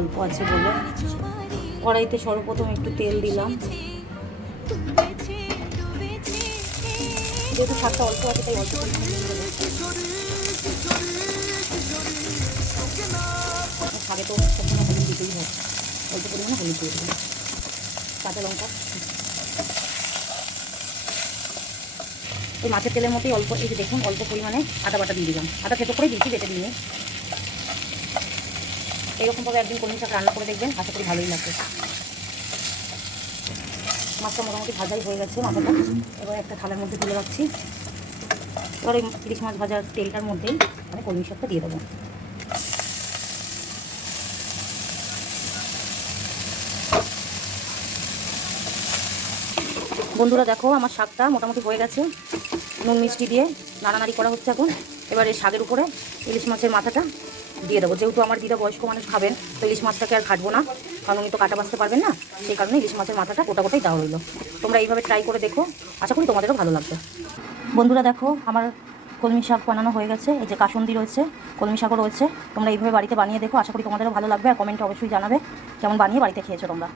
অল্প আছে বলে কড়াইতে সর্বপ্রথম একটু তেল দিলাম। যেহেতু শাকটা অল্প আছে তাই অল্প পরিমাণে তেল দেবো। শাকে তো সবসময় হলুদ দিতেই হয়, অল্প পরিমাণে হলুদ দিয়ে দেবো, কাঁচা লঙ্কা। ওই মাছের তেলের মতোই অল্প, এই যে দেখুন অল্প পরিমাণে আদা বাটা দিয়ে দিলাম। আদা থেতো করে দিয়েছি, বেটে দিয়ে। এইরকমভাবে একদিন কলমি শাক রান্না করে দেখবেন, আশা করি ভালোই লাগবে। মাছটা মোটামুটি ভাজাই হয়ে গেছে মাথাটা। এবার একটা থালার মধ্যে তুলে রাখছি। এবার ওই ইলিশ মাছ ভাজার তেলটার মধ্যেই মানে কলমি শাকটা দিয়ে দেবো। বন্ধুরা দেখো আমার শাকটা মোটামুটি হয়ে গেছে, নুন মিষ্টি দিয়ে নাড়ানাড়ি করা হচ্ছে এখন। এবার এই শাকের উপরে ইলিশ মাছের মাথাটা দিয়ে দেবো। যেহেতু আমার দিদা বয়স্ক মানুষ খাবেন, তো ইলিশ মাছটাকে আর ঘাটবো না, কারণ উনি তো কাটা বাঁচতে পারবেন না, সেই কারণে ইলিশ মাছের মাথাটা গোটা গোটাই দেওয়া হইলো। তোমরা এইভাবে ট্রাই করে দেখো, আশা করি তোমাদেরও ভালো লাগবে। বন্ধুরা দেখো আমার কলমি শাক বানানো হয়ে গেছে, এই যে কাসুন্দি রয়েছে, কলমি শাকও রয়েছে। তোমরা এইভাবে বাড়িতে বানিয়ে দেখো, আশা করি তোমাদেরও ভালো লাগবে। আর কমেন্টে অবশ্যই জানাবে কেমন বানিয়ে বাড়িতে খেয়েছো তোমরা।